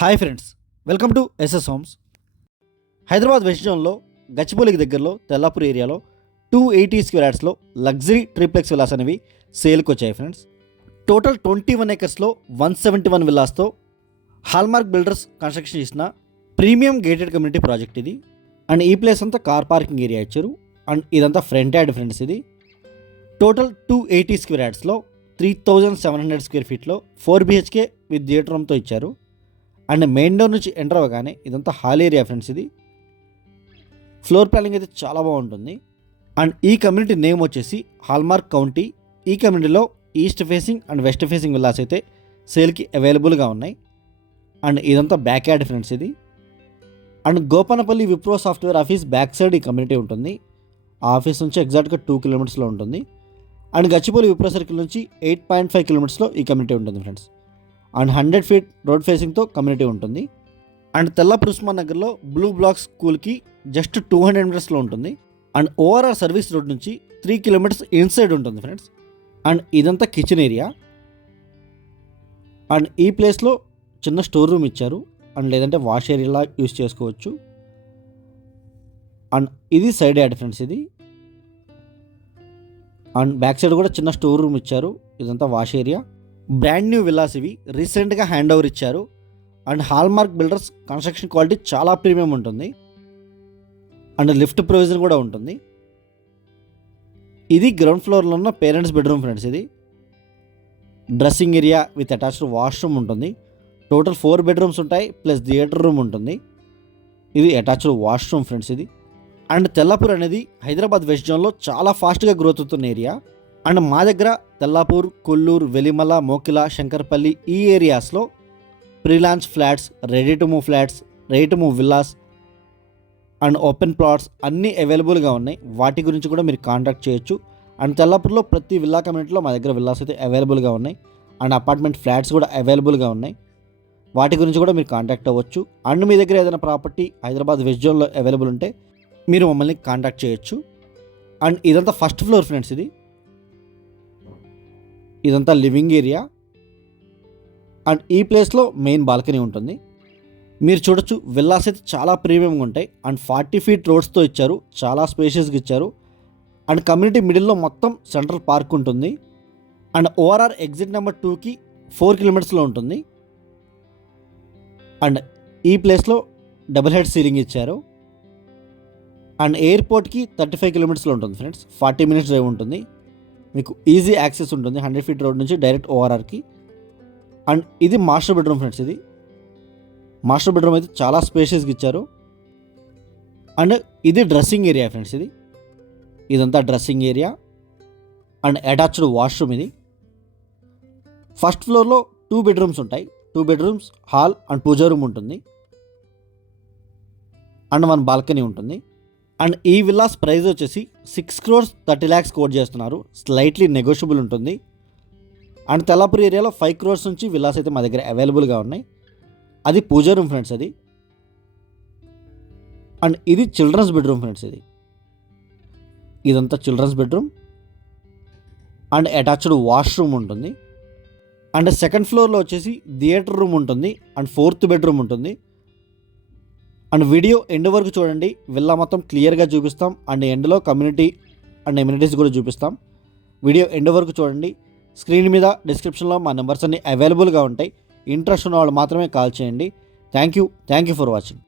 Hi friends, welcome to SS Homes. Hyderabad west జోన్లో గచ్చిబౌలికి దగ్గరలో తెల్లాపూర్ ఏరియాలో 280 స్క్వేర్ యార్డ్స్లో లగ్జరీ ట్రిప్లెక్స్ విల్లాస్ అనేవి సేల్కి వచ్చాయి ఫ్రెండ్స్. టోటల్ 21 ఎకర్స్లో 171 విల్లాస్తో హాల్మార్క్ బిల్డర్స్ కన్స్ట్రక్షన్ చేసిన ప్రీమియం గేటెడ్ కమ్యూనిటీ ప్రాజెక్ట్ ఇది. అండ్ ఈ ప్లేస్ అంతా కార్ పార్కింగ్ ఏరియా ఇచ్చారు. అండ్ ఇదంతా ఫ్రంట్ యార్డ్ ఫ్రెండ్స్. ఇది టోటల్ 280 స్క్వేర్ యార్డ్స్లో 3700 స్క్వేర్ ఫీట్లో 4 BHK విత్ థియేటర్ రూమ్తో ఇచ్చారు. అండ్ మెయిన్ డోర్ నుంచి ఎంటర్ అవ్వగానే ఇదంతా హాల్ ఏరియా ఫ్రెండ్స్. ఇది ఫ్లోర్ ప్లానింగ్ అయితే చాలా బాగుంటుంది. అండ్ ఈ కమ్యూనిటీ నేమ్ వచ్చేసి హాల్మార్క్ కౌంటీ. ఈ కమ్యూనిటీలో east facing and west facing villas అయితే సేల్కి అవైలబుల్గా ఉన్నాయి. అండ్ ఇదంతా బ్యాక్ యార్డ్ ఫ్రెండ్స్. ఇది and Gopanapally Wipro software office back side ఈ కమ్యూనిటీ ఉంటుంది. ఆ ఆఫీస్ నుంచి ఎగ్జాక్ట్గా 2 కిలోమీటర్స్లో ఉంటుంది. అండ్ గచ్చిబౌలి విప్రో సర్కిల్ నుంచి 8.5 కిలోమీటర్స్లో ఈ కమ్యూనిటీ ఉంటుంది ఫ్రెండ్స్. అండ్ 100 ఫీట్ రోడ్ ఫేసింగ్తో కమ్యూనిటీ ఉంటుంది. అండ్ తెల్లాపూర్ ఉస్మాన్ నగర్లో బ్లూ బ్లాక్ స్కూల్కి జస్ట్ 200 మీటర్స్లో ఉంటుంది. అండ్ ఓఆర్ఆర్ సర్వీస్ రోడ్ నుంచి 3 కిలోమీటర్స్ ఇన్సైడ్ ఉంటుంది ఫ్రెండ్స్. అండ్ ఇదంతా కిచెన్ ఏరియా. అండ్ ఈ ప్లేస్లో చిన్న స్టోర్ రూమ్ ఇచ్చారు. అండ్ లేదంటే వాష్ ఏరియాలా యూస్ చేసుకోవచ్చు. అండ్ ఇది సైడ్ యార్డ్ ఫ్రెండ్స్. ఇది అండ్ బ్యాక్ సైడ్ కూడా చిన్న స్టోర్ రూమ్ ఇచ్చారు. ఇదంతా wash area. Brand new villas ఇవి, రీసెంట్గా హ్యాండ్ ఓవర్ ఇచ్చారు. And hallmark builders construction quality చాలా ప్రీమియం ఉంటుంది. అండ్ లిఫ్ట్ ప్రొవిజన్ కూడా ఉంటుంది. ఇది గ్రౌండ్ ఫ్లోర్లో ఉన్న పేరెంట్స్ బెడ్రూమ్ ఫ్రెండ్స్. ఇది dressing area with attached washroom ఉంటుంది. టోటల్ 4 బెడ్రూమ్స్ ఉంటాయి ప్లస్ థియేటర్ రూమ్ ఉంటుంది. ఇది అటాచ్డ్ వాష్రూమ్ ఫ్రెండ్స్. ఇది అండ్ తెల్లాపూర్ అనేది హైదరాబాద్ వెస్ట్ జోన్లో చాలా ఫాస్ట్గా గ్రోత్ అవుతున్న ఏరియా. అండ్ మా దగ్గర తెల్లాపూర్, కొల్లూరు, వెలిమల, మోకిల, శంకర్పల్లి ఈ ఏరియాస్లో ప్రీలాంచ్ flats, ready to move flats, ready to move villas and open plots అన్నీ అవైలబుల్గా ఉన్నాయి. వాటి గురించి కూడా మీరు కాంటాక్ట్ చేయొచ్చు. అండ్ తెల్లాపూర్లో ప్రతి విల్లా కమ్యూనిటీలో మా దగ్గర విల్లాస్ అయితే అవైలబుల్గా ఉన్నాయి. అండ్ అపార్ట్మెంట్ ఫ్లాట్స్ కూడా అవైలబుల్గా ఉన్నాయి. వాటి గురించి కూడా మీరు కాంటాక్ట్ అవ్వచ్చు. అండ్ మీ దగ్గర ఏదైనా ప్రాపర్టీ హైదరాబాద్ వెస్ట్ జోన్లో అవైలబుల్ ఉంటే మీరు మమ్మల్ని కాంటాక్ట్ చేయొచ్చు. అండ్ ఇదంతా ఫస్ట్ ఫ్లోర్ ఫ్రెండ్స్. ఇదంతా లివింగ్ ఏరియా. అండ్ ఈ ప్లేస్లో మెయిన్ బాల్కనీ ఉంటుంది. మీరు చూడొచ్చు విల్లాస్ అయితే చాలా ప్రీమియంగా ఉంటాయి. అండ్ 40 ఫీట్ రోడ్స్తో ఇచ్చారు. చాలా స్పేషియస్గా ఇచ్చారు. అండ్ కమ్యూనిటీ మిడిల్లో మొత్తం సెంట్రల్ పార్క్ ఉంటుంది. అండ్ ఓఆర్ఆర్ ఎగ్జిట్ నెంబర్ 2కి 4 కిలోమీటర్స్లో ఉంటుంది. అండ్ ఈ ప్లేస్లో డబుల్ హెడ్ సీలింగ్ ఇచ్చారు. అండ్ ఎయిర్పోర్ట్కి 35 కిలోమీటర్స్లో ఉంటుంది ఫ్రెండ్స్. 40 మినిట్స్ డ్రైవ్ ఉంటుంది. మీకు ఈజీ యాక్సెస్ ఉంటుంది 100 ఫీట్ రోడ్ నుంచి డైరెక్ట్ ఓఆర్ఆర్కి. అండ్ ఇది మాస్టర్ బెడ్రూమ్ ఫ్రెండ్స్. ఇది మాస్టర్ బెడ్రూమ్ అయితే చాలా స్పేషియస్గా ఇచ్చారు. అండ్ ఇది డ్రెస్సింగ్ ఏరియా ఫ్రెండ్స్. ఇదంతా dressing area and attached washroom. ఇది ఫస్ట్ ఫ్లోర్లో 2 బెడ్రూమ్స్ ఉంటాయి. 2 bedrooms, hall and puja room ఉంటుంది. అండ్ 1 బాల్కనీ ఉంటుంది. అండ్ ఈ విల్లాస్ ప్రైస్ వచ్చేసి 6 crores 30 lakhs కోట్ చేస్తున్నారు. స్లైట్లీ నెగోషియబుల్ ఉంటుంది. అండ్ తెల్లాపూర్ ఏరియాలో 5 crores నుంచి విల్లాస్ అయితే మా దగ్గర అవైలబుల్గా ఉన్నాయి. అది పూజా రూమ్ ఫ్రెండ్స్. అండ్ ఇది చిల్డ్రన్స్ బెడ్రూమ్ ఫ్రెండ్స్. ఇదంతా children's bedroom and attached washroom ఉంటుంది. అండ్ సెకండ్ ఫ్లోర్లో వచ్చేసి థియేటర్ రూమ్ ఉంటుంది. అండ్ 4th బెడ్రూమ్ ఉంటుంది. అండ్ వీడియో ఎండ్ వరకు చూడండి, విల్లా మొత్తం క్లియర్గా చూపిస్తాం. అండ్ ఎండ్లో కమ్యూనిటీ అండ్ ఎమ్యూనిటీస్ కూడా చూపిస్తాం. వీడియో ఎండ్ వరకు చూడండి. స్క్రీన్ మీద డిస్క్రిప్షన్లో మా నెంబర్స్ అన్ని అవైలబుల్గా ఉంటాయి. ఇంట్రెస్ట్ ఉన్న వాళ్ళు మాత్రమే కాల్ చేయండి. Thank you for watching.